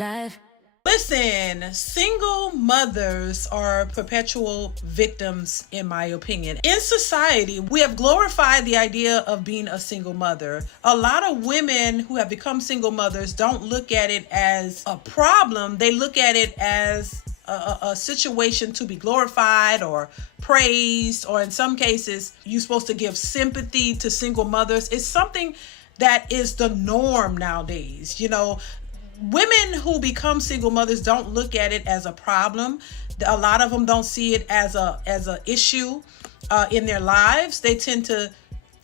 life. Listen, single mothers are perpetual victims, in my opinion. In society, we have glorified the idea of being a single mother. A lot of women who have become single mothers don't look at it as a problem. They look at it as a situation to be glorified or praised, or in some cases, you're supposed to give sympathy to single mothers. It's something that is the norm nowadays. You know, women who become single mothers don't look at it as a problem. A lot of them don't see it as a issue in their lives. They tend to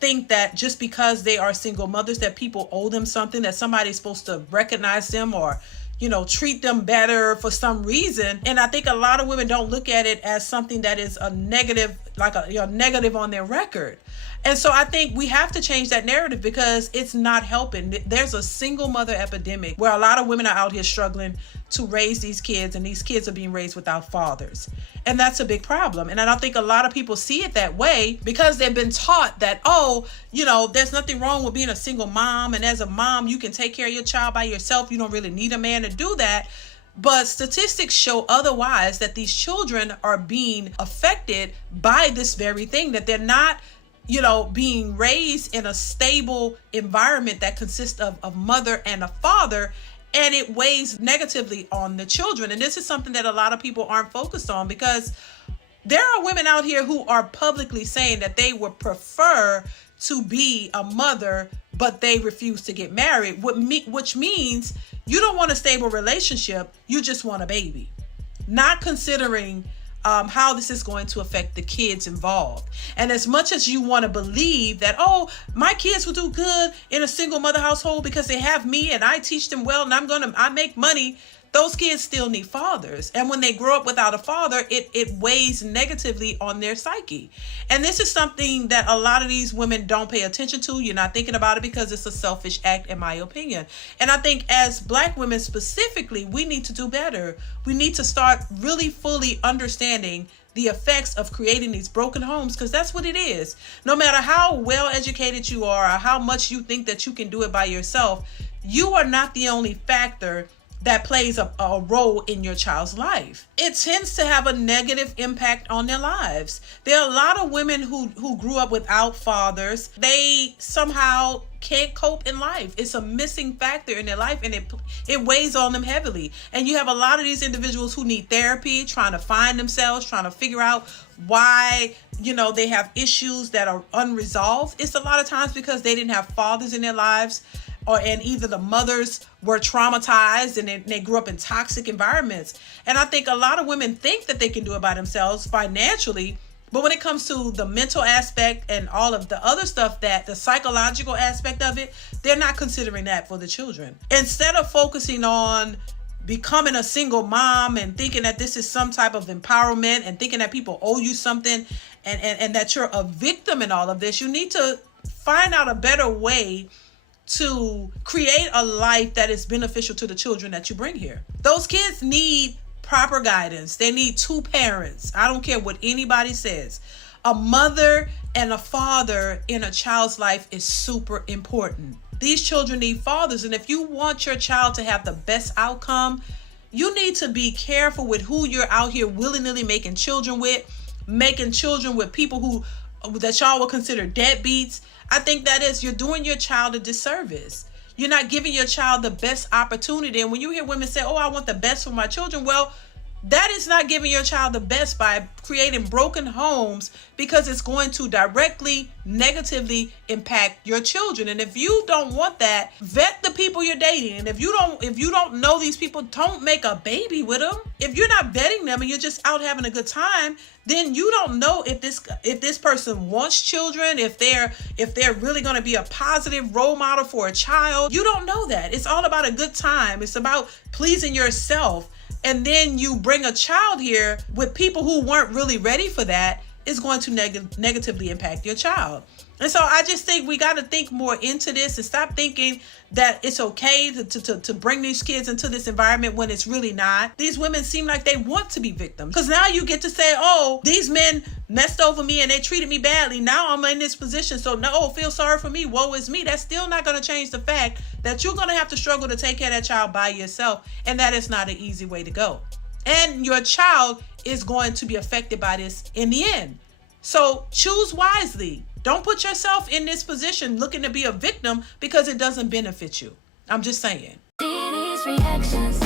think that just because they are single mothers, that people owe them something, that somebody's supposed to recognize them or, you know, treat them better for some reason. And I think a lot of women don't look at it as something that is a negative, like a negative on their record. And so I think we have to change that narrative because it's not helping. There's a single mother epidemic where a lot of women are out here struggling to raise these kids, and these kids are being raised without fathers. And that's a big problem. And I don't think a lot of people see it that way because they've been taught that, oh, you know, there's nothing wrong with being a single mom. And as a mom, you can take care of your child by yourself. You don't really need a man to do that. But statistics show otherwise, that these children are being affected by this very thing, that they're not, you know, being raised in a stable environment that consists of a mother and a father, and it weighs negatively on the children. And this is something that a lot of people aren't focused on, because there are women out here who are publicly saying that they would prefer to be a mother, but they refuse to get married, which means you don't want a stable relationship, you just want a baby, not considering how this is going to affect the kids involved. And as much as you want to believe that, oh, my kids will do good in a single mother household because they have me and I teach them well and I make money, those kids still need fathers. And when they grow up without a father, it weighs negatively on their psyche. And this is something that a lot of these women don't pay attention to. You're not thinking about it because it's a selfish act, in my opinion. And I think as Black women specifically, we need to do better. We need to start really fully understanding the effects of creating these broken homes, because that's what it is. No matter how well educated you are or how much you think that you can do it by yourself, you are not the only factor that plays a role in your child's life. It tends to have a negative impact on their lives. There are a lot of women who grew up without fathers. They somehow can't cope in life. It's a missing factor in their life, and it weighs on them heavily. And you have a lot of these individuals who need therapy, trying to find themselves, trying to figure out why, you know, they have issues that are unresolved. It's a lot of times because they didn't have fathers in their lives, and either the mothers were traumatized and they grew up in toxic environments. And I think a lot of women think that they can do it by themselves financially, but when it comes to the mental aspect and all of the other stuff, that the psychological aspect of it, they're not considering that for the children. Instead of focusing on becoming a single mom and thinking that this is some type of empowerment and thinking that people owe you something and that you're a victim in all of this, you need to find out a better way to create a life that is beneficial to the children that you bring here. Those kids need proper guidance. They need two parents. I don't care what anybody says. A mother and a father in a child's life is super important. These children need fathers. And if you want your child to have the best outcome, you need to be careful with who you're out here willy-nilly making children with people that y'all will consider deadbeats. I think that is, you're doing your child a disservice. You're not giving your child the best opportunity. And when you hear women say, oh, I want the best for my children, well, that is not giving your child the best by creating broken homes, because it's going to directly, negatively impact your children. And if you don't want that, vet the people you're dating. And if you don't know these people, don't make a baby with them. If you're not vetting them and you're just out having a good time, then you don't know if this person wants children, if they're really going to be a positive role model for a child. You don't know that. It's all about a good time. It's about pleasing yourself. And then you bring a child here with people who weren't really ready for that. is going to negatively impact your child. And so I just think we got to think more into this and stop thinking that it's okay to bring these kids into this environment when it's really not. These women seem like they want to be victims, because now you get to say, oh, these men messed over me and they treated me badly. Now I'm in this position. So no, feel sorry for me. Woe is me. That's still not going to change the fact that you're going to have to struggle to take care of that child by yourself. And that is not an easy way to go. And your child is going to be affected by this in the end. So choose wisely. Don't put yourself in this position looking to be a victim because it doesn't benefit you. I'm just saying. DeeDeesReactions.